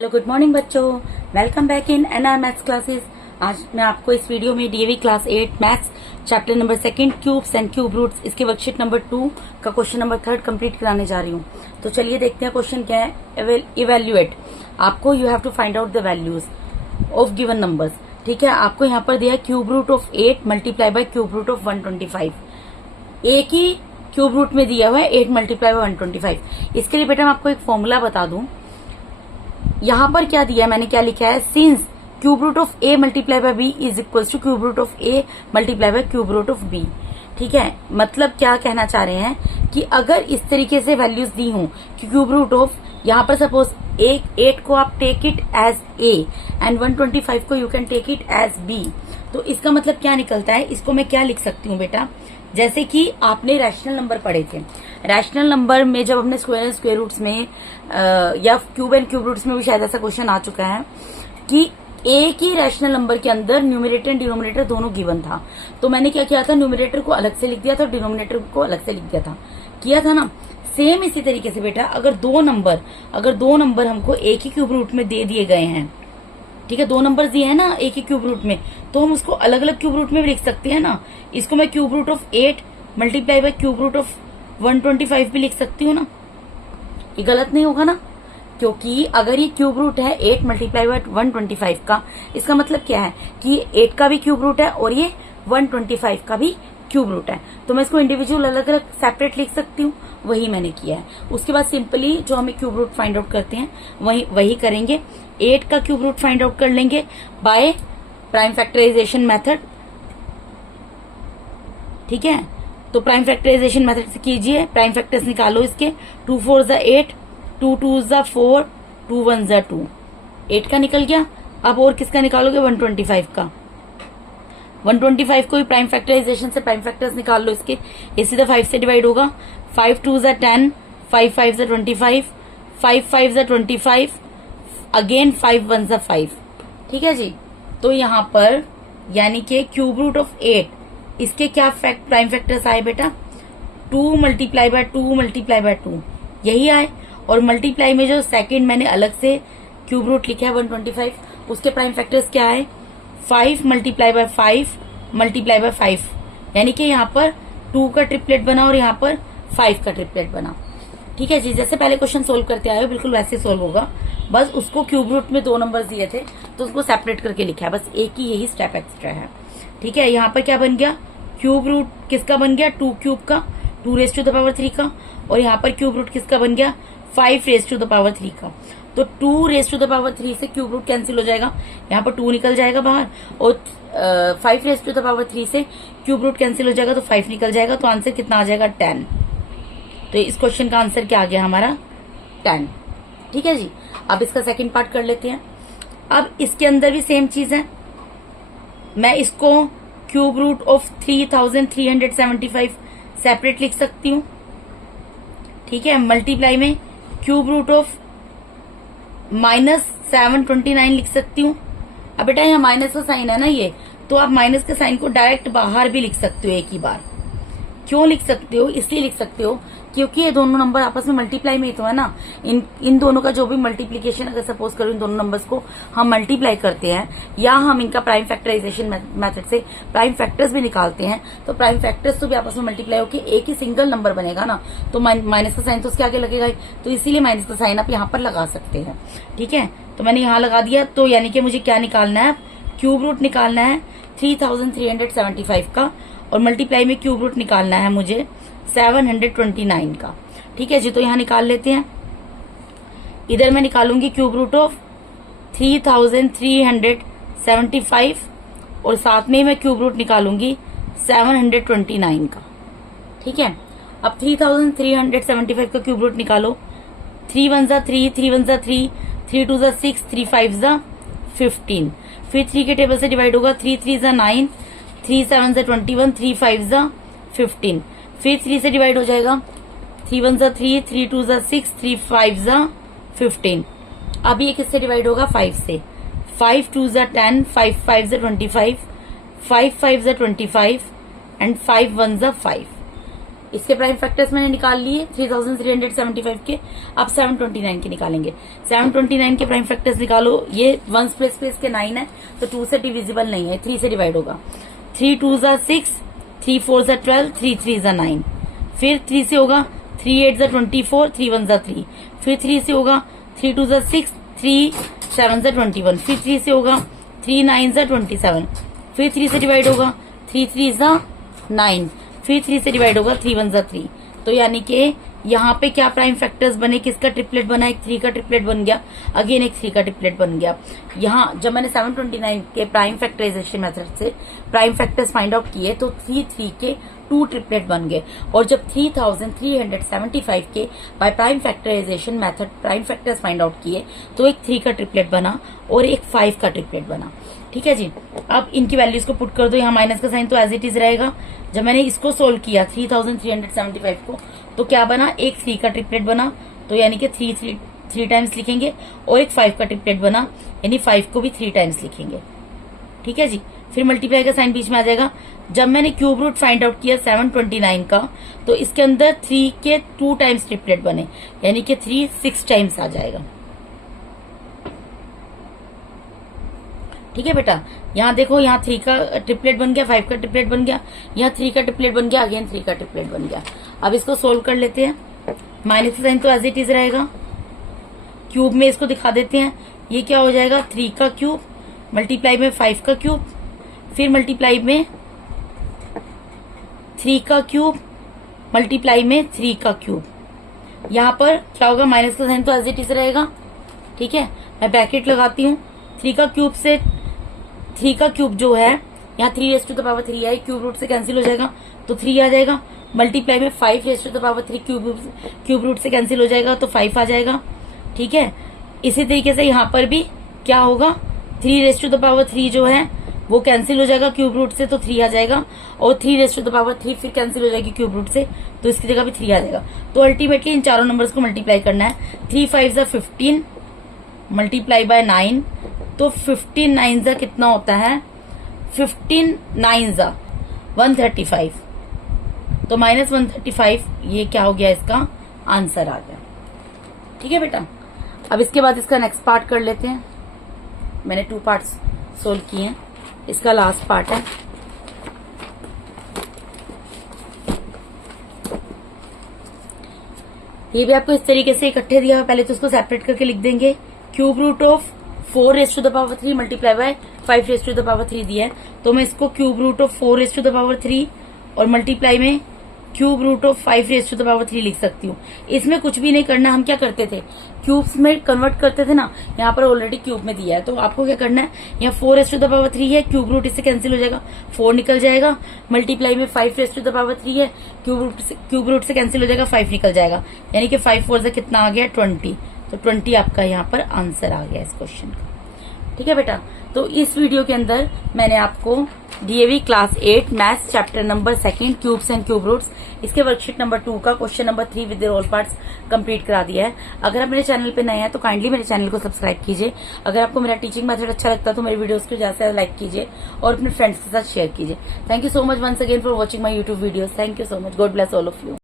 Hello good morning बच्चों, welcome back in NR maths classes. आज मैं आपको इस वीडियो में DAV class 8 maths chapter number 2 cubes and cube roots इसके वर्कशीट नंबर 2 का क्वेश्चन नंबर 3 कंप्लीट कराने जा रही हूँ। तो चलिए देखते हैं क्वेश्चन क्या है। इवेल्युएट, आपको you have to find out the values of given numbers. ठीक है, आपको यहाँ पर दिया है cube root of 8 multiply by cube root of 125। एक ही क्यूब रूट में दिया हुआ है 8 मल्टीप्लाई बाय 125। इसके लिए बेटा मैं आपको एक फॉर्मूला बता दूं। यहां पर क्या दिया है, मैंने क्या लिखा है, since cube root of A multiply by B is equal to cube root of A multiply by cube root of B. ठीक है, मतलब क्या कहना चाह रहे हैं कि अगर इस तरीके से वैल्यूज दी हों कि क्यूब रूट ऑफ, यहां पर सपोज 8 को आप take it as A and 125 को you can take it as B, तो इसका मतलब क्या निकलता है। इसको मैं क्या लिख सकती हूँ बेटा, जैसे कि आपने रैशनल नंबर पढ़े थे। रैशनल नंबर में जब हमने स्क्वायर एंड स्क्वायर रूट्स में या क्यूब एंड क्यूब रूट्स में भी शायद ऐसा क्वेश्चन आ चुका है कि एक ही रैशनल नंबर के अंदर न्यूमरेटर एंड डिनोमिनेटर दोनों गिवन था। तो मैंने क्या किया था, न्यूमरेटर को अलग से लिख दिया था और डिनोमिनेटर को अलग से लिख दिया था, किया था ना। सेम इसी तरीके से बेटा अगर दो नंबर हमको एक ही क्यूब रूट में दे दिए गए हैं, ठीक है, दो नंबर दिए हैं ना एक ही क्यूब रूट में, तो हम उसको अलग अलग क्यूब रूट में भी लिख सकते हैं ना। इसको मैं cube root of 8 multiply by cube root of 125 भी लिख सकती हूँ ना। ये गलत नहीं होगा ना, क्योंकि अगर ये क्यूब रूट है 8 मल्टीप्लाई बाय 125 का, इसका मतलब क्या है कि 8 का भी क्यूब रूट है और ये 125 का भी क्यूब रूट है। तो मैं इसको इंडिविजुअल अलग अलग सेपरेट लिख सकती हूँ, वही मैंने किया है। उसके बाद सिंपली जो हमें क्यूब रूट फाइंड आउट करते हैं वही करेंगे। 8 का क्यूब रूट फाइंड आउट कर लेंगे बाय प्राइम फैक्टराइजेशन मेथड। ठीक है, तो प्राइम फैक्टराइजेशन मेथड से कीजिए, प्राइम फैक्टर्स निकालो इसके। 2 4 ज़ा 8, 2 2 ज़ा 4, 2 1 ज़ा 2। 8 का निकल गया। अब और किसका निकालोगे, 125 का। 125 को भी प्राइम फैक्टराइजेशन से प्राइम फैक्टर्स निकाल लो इसके। ये सीधा 5 से डिवाइड होगा। 5 2 ज़ा 10, 5 5 ज़ा 25, 5 5 ज़ा 25, अगेन 5 1 ज़ा 5। ठीक है जी, तो यहाँ पर यानी कि क्यूब रूट ऑफ 8 इसके क्या प्राइम फैक्टर्स आए बेटा, 2 मल्टीप्लाई बाय 2 मल्टीप्लाई बाय 2 यही आए। और मल्टीप्लाई में जो सेकंड मैंने अलग से क्यूब रूट लिखा है 125, उसके प्राइम फैक्टर्स क्या है, 5 मल्टीप्लाई बाय 5 मल्टीप्लाई बाय 5, यानी कि यहाँ पर 2 का ट्रिपलेट बना और यहाँ पर 5 का ट्रिपलेट बना। ठीक है जी, जैसे पहले क्वेश्चन सोल्व करते आए हो बिल्कुल वैसे सोल्व होगा, बस उसको क्यूब रूट में 2 नंबर दिए थे तो उसको सेपरेट करके लिखा है, बस एक ही यही स्टेप एक्स्ट्रा है। ठीक है, यहाँ पर क्या बन गया, क्यूब रूट किसका बन गया, 2 क्यूब का, 2 रेज़ टू द पावर 3 का, और यहाँ पर क्यूब रूट किसका बन गया, 5 रेज़ टू द पावर 3 का। तो 2 रेज़ टू द पावर 3 से क्यूब रूट कैंसिल हो जाएगा, यहाँ पर 2 निकल जाएगा बाहर, और 5 रेज़ टू द पावर 3 से क्यूब रूट कैंसिल हो जाएगा तो 5 निकल जाएगा। तो आंसर कितना आ जाएगा, 10। तो इस क्वेश्चन का आंसर क्या आ गया हमारा, 10। ठीक है जी, अब इसका सेकंड पार्ट कर लेते हैं। अब इसके अंदर भी सेम चीज है, मैं इसको क्यूब रूट ऑफ 3375 सेपरेट लिख सकती हूँ। ठीक है, मल्टीप्लाई में क्यूब रूट ऑफ -729 लिख सकती हूँ। अब बेटा यहाँ माइनस का साइन है ना ये, तो आप माइनस के साइन को डायरेक्ट बाहर भी लिख सकते हो एक ही बार। क्यों लिख सकते हो, इसलिए लिख सकते हो क्योंकि ये दोनों नंबर आपस में मल्टीप्लाई में ही तो है ना। इन दोनों का जो भी मल्टीप्लीकेशन, अगर सपोज करो इन दोनों नंबर्स को हम मल्टीप्लाई करते हैं या हम इनका प्राइम फैक्टराइजेशन मेथड से प्राइम फैक्टर्स भी निकालते हैं, तो प्राइम फैक्टर्स तो भी आपस में मल्टीप्लाई होकर एक ही सिंगल नंबर बनेगा ना, तो माइनस का साइन तो उसके आगे लगेगा ही, तो इसीलिए माइनस का साइन आप यहाँ पर लगा सकते हैं। ठीक है, तो मैंने यहाँ लगा दिया। तो यानी कि मुझे क्या निकालना है, क्यूब रूट निकालना है 3375 का, और मल्टीप्लाई में क्यूब रूट निकालना है मुझे 729 का। ठीक है जी, तो यहाँ निकाल लेते हैं। इधर मैं निकालूंगी क्यूब रूट ऑफ 3375 और साथ में मैं क्यूब रूट निकालूंगी 729 का। ठीक है, अब 3375 का क्यूब रूट निकालो। 3 1 ज़ा 3, 3 1 ज़ा 3, 3 2 ज़ा 6, 3 5 ज़ा 15, फिर 3 के टेबल से डिवाइड होगा। 3 3 ज़ा 9, 3 7 ज़ा 21, 3 5 ज़ा 15, फिर 3 से डिवाइड हो जाएगा। 3 1 ज़ा 3, 3 2 ज़ा 6, 3 5 ज़ा 15। अब ये किससे डिवाइड होगा, 5 से। 5 2 ज़ा 10, 5 5 ज़ा 25, 5 5 ज़ा 25 एंड 5 1 ज़ा 5। इसके प्राइम फैक्टर्स मैंने निकाल लिए 3375 के। अब 729 के निकालेंगे। 729 के प्राइम फैक्टर्स निकालो। ये 1 प्लेस के 9 है, तो 2 से डिविजिबल नहीं है, 3 से डिवाइड होगा। 3 2 6, 3 4 12, 3 3 9। फिर 3 से होगा 3 8 24, 3 1 3। फिर 3 से होगा 3 2 6, 3 7 21। फिर 3 से होगा 3 9 27। फिर 3 से डिवाइड होगा 3 3 9। फिर 3 से डिवाइड होगा 3 1 3। तो यानी कि यहाँ पे क्या प्राइम फैक्टर्स बने, किसका ट्रिपलेट बना, एक 3 का ट्रिपलेट बन गया, अगेन एक 3 का ट्रिपलेट बन गया। यहाँ जब मैंने 729 के प्राइम फैक्टराइजेशन मेथड से प्राइम फैक्टर्स फाइंड आउट किए तो 3 के 2 ट्रिपलेट बन गए। और जब 3375 के by prime factorisation method prime factors find out किए तो एक 3 का ट्रिपलेट बना और एक 5 का ट्रिपलेट बना। ठीक है जी। अब इनकी वैल्यूज को पुट कर दो। यहाँ माइनस का साइन तो एज इट इज रहेगा। जब मैंने इसको सोल्व किया 3375 को, तो क्या बना, एक 3 का ट्रिपलेट बना, तो यानी कि 3 टाइम्स लिखेंगे, और एक 5 का ट्रिपलेट बना, यानी 5 को भी 3 टाइम्स लिखेंगे। ठीक है जी। फिर मल्टीप्लाई का साइन बीच में आ जाएगा। जब मैंने क्यूब रूट फाइंड आउट किया 729 का, तो इसके अंदर 3 के 2 टाइम्स ट्रिपलेट बने, यानी कि 3 6 टाइम्स आ जाएगा। ठीक है बेटा। यहाँ देखो, यहाँ 3 का ट्रिपलेट बन गया, 5 का ट्रिपलेट बन गया, यहाँ 3 का ट्रिपलेट बन गया, अगेन 3 का ट्रिपलेट बन गया। अब इसको सोल्व कर लेते हैं। माइनस का साइन तो एज इट इज रहेगा। क्यूब में इसको दिखा देते हैं। ये क्या हो जाएगा, 3 का क्यूब मल्टीप्लाई में 5 का क्यूब, फिर मल्टीप्लाई में 3 का क्यूब मल्टीप्लाई में 3 का क्यूब। यहाँ पर क्या होगा, माइनस का साइन तो एज इट इज रहेगा। ठीक है, मैं ब्रैकेट लगाती हूँ। 3 का क्यूब से 3 का क्यूब जो है, यहाँ 3 है, क्यूब रूट से कैंसिल हो जाएगा तो 3 आ जाएगा। मल्टीप्लाई में 5 क्यूब रूट से कैंसिल हो जाएगा तो 5 आ जाएगा। ठीक है, इसी तरीके से यहाँ पर भी क्या होगा, 3 जो है वो कैंसिल हो जाएगा क्यूब रूट से, तो 3 आ जाएगा, और 3 फिर कैंसिल हो जाएगी क्यूब रूट से, तो इसकी जगह भी 3 आ जाएगा। तो अल्टीमेटली इन चारों नंबर्स को मल्टीप्लाई करना है। 3 5 15 मल्टीप्लाई बाय 9, तो 15 9 कितना होता है, 15 9 135, तो -135 ये क्या हो गया, इसका आंसर आ गया। ठीक है बेटा। अब इसके बाद इसका नेक्स्ट पार्ट कर लेते हैं। मैंने 2 पार्ट्स सोल्व किए हैं, इसका लास्ट पार्ट है। ये भी आपको इस तरीके से इकट्ठे दिया हुआ, पहले तो उसको सेपरेट करके लिख देंगे। Cube root of 4 multiply by 5 दिया है, तो मैं इसको क्यूब रूट ऑफ 4 और मल्टीप्लाई में क्यूब रूट ऑफ 5 लिख सकती हूँ। इसमें कुछ भी नहीं करना। हम क्या करते थे, क्यूब्स में कन्वर्ट करते थे ना, यहाँ पर ऑलरेडी क्यूब में दिया है, तो आपको क्या करना है, यहाँ 4 है, क्यूब रूट इससे कैंसिल हो जाएगा, 4 निकल जाएगा। मल्टीप्लाई में 5 है, क्यूब रूट से कैंसिल हो जाएगा, 5 निकल जाएगा, यानी कि 5 4 से कितना आ गया, 20। तो 20 आपका यहाँ पर आंसर आ गया इस क्वेश्चन का। ठीक है बेटा। तो इस वीडियो के अंदर मैंने आपको DAV class 8 maths chapter number 2 cubes and cube roots, इसके वर्कशीट नंबर 2 का question number 3 with all parts complete करा दिया है। अगर आप मेरे चैनल पे नए हैं तो काइंडली मेरे चैनल को सब्सक्राइब कीजिए। अगर आपको मेरा टीचिंग मेथड अच्छा लगता है तो मेरे वीडियोस को ज्यादा से ज्यादा लाइक कीजिए और अपने फ्रेंड्स के साथ शेयर कीजिए। Thank you so much once again for watching my YouTube videos. Thank you so much. God bless all of you.